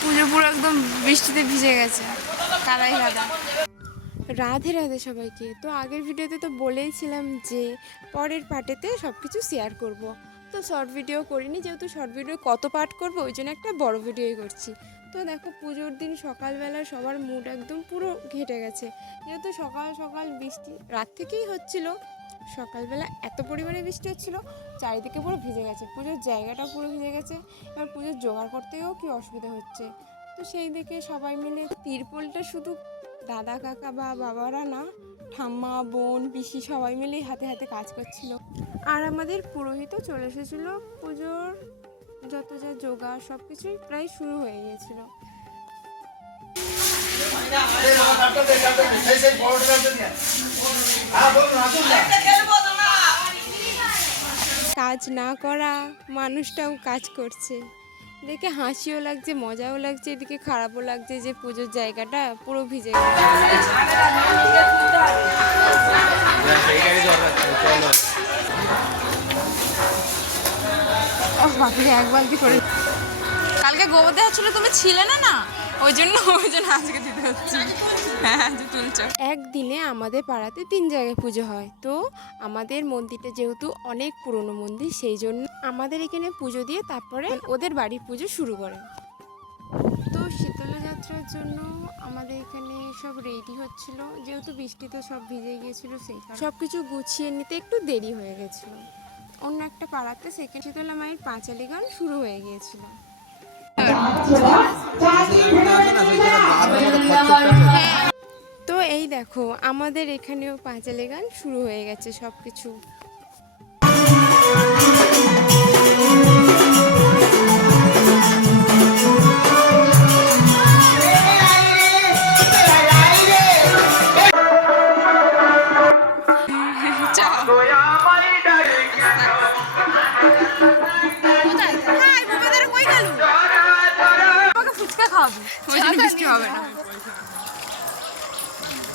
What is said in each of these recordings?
পুজো পুরো একদম বৃষ্টিতে ভিজে গেছে, কাদাই কাদা। রাধে রাধে সবাইকে। তো আগের ভিডিওতে তো বলেইছিলাম যে পরের পার্টেতে সব কিছু শেয়ার করব। তো শর্ট ভিডিও করিনি, যেহেতু শর্ট ভিডিও কত পার্ট করবো, ওই জন্য একটা বড় ভিডিওই করছি। তো দেখো পুজোর দিন সকালবেলা সবার মুড একদম পুরো ঘেটে গেছে, যেহেতু সকাল সকাল বৃষ্টি রাত থেকেই হচ্ছিল। সকালবেলা এত পরিমাণে বৃষ্টি হচ্ছিলো, চারিদিকে পুরো ভিজে গেছে, পুজোর জায়গাটা পুরো ভিজে গেছে। এবার পুজোর জোগাড় করতেও কি অসুবিধা হচ্ছে। তো সেই দিকে সবাই মিলে তিরপলটা শুধু দাদা কাকা বা বাবারা না, ঠাম্মা বোন পিসি সবাই মিলেই হাতে হাতে কাজ করছিল। আর আমাদের পুরোহিতও চলে এসেছিলো, পুজোর যত যা জোগাড় সব কিছুই প্রায় শুরু হয়ে গিয়েছিল। কাজ না করা মানুষটাও কাজ করছে দেখে হাসিও লাগছে, মজাও লাগছে, এদিকে খারাপও লাগছে যে পুজোর জায়গাটা পুরো ভিজে গেছে। এক বালতি করে কালকে গোবর দেওয়া ছিল, তুমি ছিলে না, না ওই জন্য আজকে দিতে হচ্ছে। হ্যাঁ তুলছ। একদিনে আমাদের পাড়াতে 3 জায়গায় পুজো হয়। তো আমাদের মন্দিরটা যেহেতু অনেক পুরনো মন্দির, সেই জন্য আমাদের এখানে পুজো দিয়ে তারপরে ওদের বাড়ির পুজো শুরু করে। তো শীতলা যাত্রার জন্য আমাদের এখানে সব রেডি হচ্ছিল, যেহেতু বৃষ্টিতে সব ভিজে গিয়েছিল, সেই সব কিছু গুছিয়ে নিতে একটু দেরি হয়ে গেছিল। অন্য একটা পাড়াতে সেখানে শীতলা মায়ের পাঁচালি গান শুরু হয়ে গিয়েছিল। তো এই দেখো আমাদের এখানেও পাঁচালি গান শুরু হয়ে গেছে সব কিছু।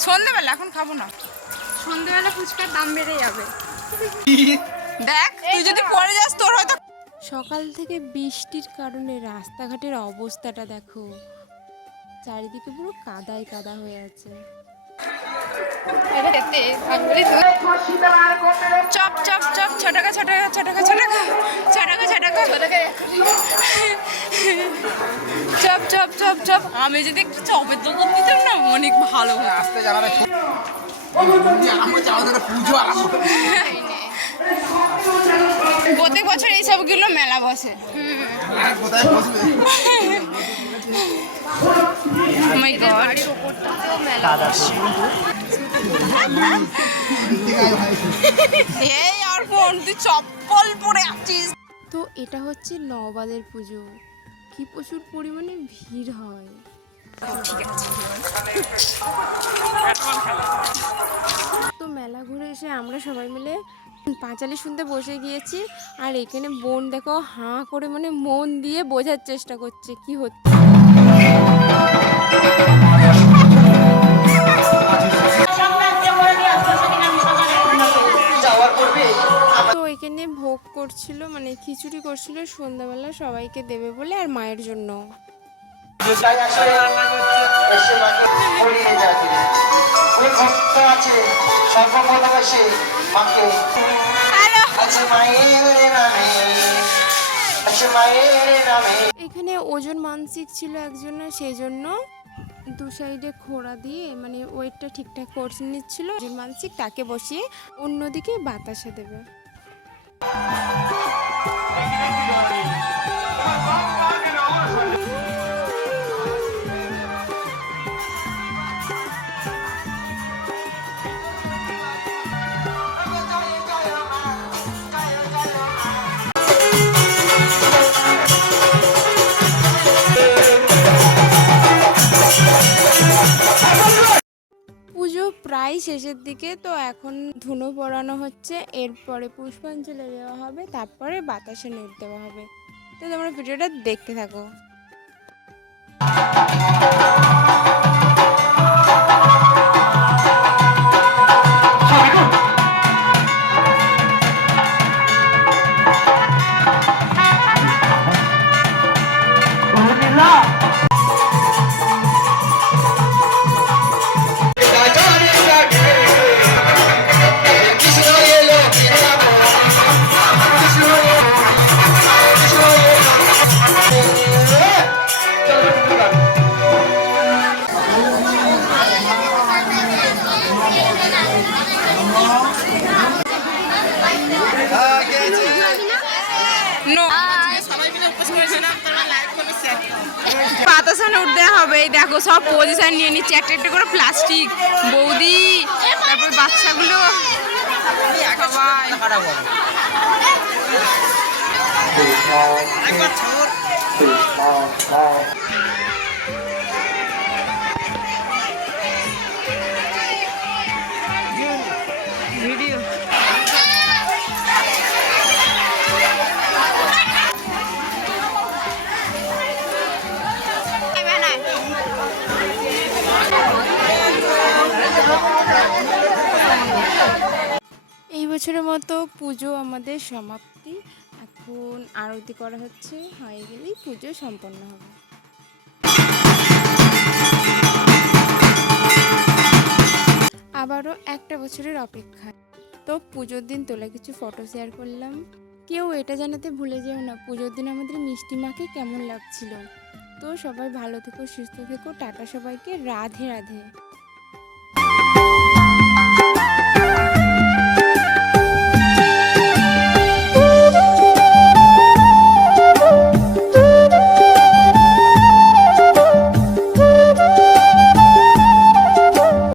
সন্ধ্যাবেলা এখন খাবো না, সন্ধ্যাবেলা ফুচকার দাম বেড়ে যাবে। দেখ তুই যদি পরে যাস তোর হয়তো। সকাল থেকে বৃষ্টির কারণে রাস্তাঘাটের অবস্থাটা দেখো, চারিদিকে পুরো কাদায় কাদা হয়ে আছে। চপ চপ চপ ছটাকা ছটাকা ছটাকা ছটাকা ছটাকা ছটাকা চপ চপ চপ চপ। আমি যদি একটু চপের দোকান দিতাম না, অনেক ভালো হতো। প্রত্যেক বছর এই সবগুলো মেলা বসে। এই আর বোন তুই চপ্পল পরে আছিস। তো এটা হচ্ছে নওবাদের পুজো, কি প্রচুর পরিমাণে ভিড় হয়। ঠিক আছে। তো মেলা ঘুরে এসে আমরা সবাই মিলে পাঁচালি শুনতে বসে গিয়েছি। আর এখানে বোন দেখো হাঁ করে মানে মন দিয়ে বোঝার চেষ্টা করছে কি হচ্ছে। তো এখানে ভোগ করছিল, মানে খিচুড়ি করছিল সন্ধ্যাবেলা সবাইকে দেবে বলে, আর মায়ের জন্য। এখানে ওজন মানসিক ছিল একজনের, সেই জন্য দু সাইডে খোড়া দিয়ে মানে ওয়েটটা ঠিকঠাক করে নিচ্ছিল। ওজন মানসিক তাকে বসিয়ে অন্যদিকে বাতাসে দেবে। পুজো প্রায় শেষের দিকে, তো এখন ধুনো পড়ানো হচ্ছে, এরপরে পুষ্পাঞ্জলি দেওয়া হবে, তারপরে বাতাসে নেট দেওয়া হবে। তো তোমরা ভিডিওটা দেখতে থাকো। La পজিশনে উঠতে হবে। এই দেখো সব পজিশন নিয়ে নিচ্ছে, একটা একটা করে প্লাস্টিক। বৌদি, তারপর বাচ্চাগুলো সবাই। ভিডিও এই বছরের মতো পুজো আমাদের সমাপ্তি। এখন আরতি করা হচ্ছে, হয়ে গেলেই পুজো সম্পন্ন হবে। আবারও একটা বছরের অপেক্ষা। তো পুজোর দিন তোলা কিছু ফটো শেয়ার করলাম। কেউ এটা জানাতে ভুলে যেও না পুজোর দিন আমাদের মিষ্টি মাকে কেমন লাগছিল। তো সবাই ভালো থেকো, সুস্থ থেকো। টাটা সবাইকে, রাধে রাধে।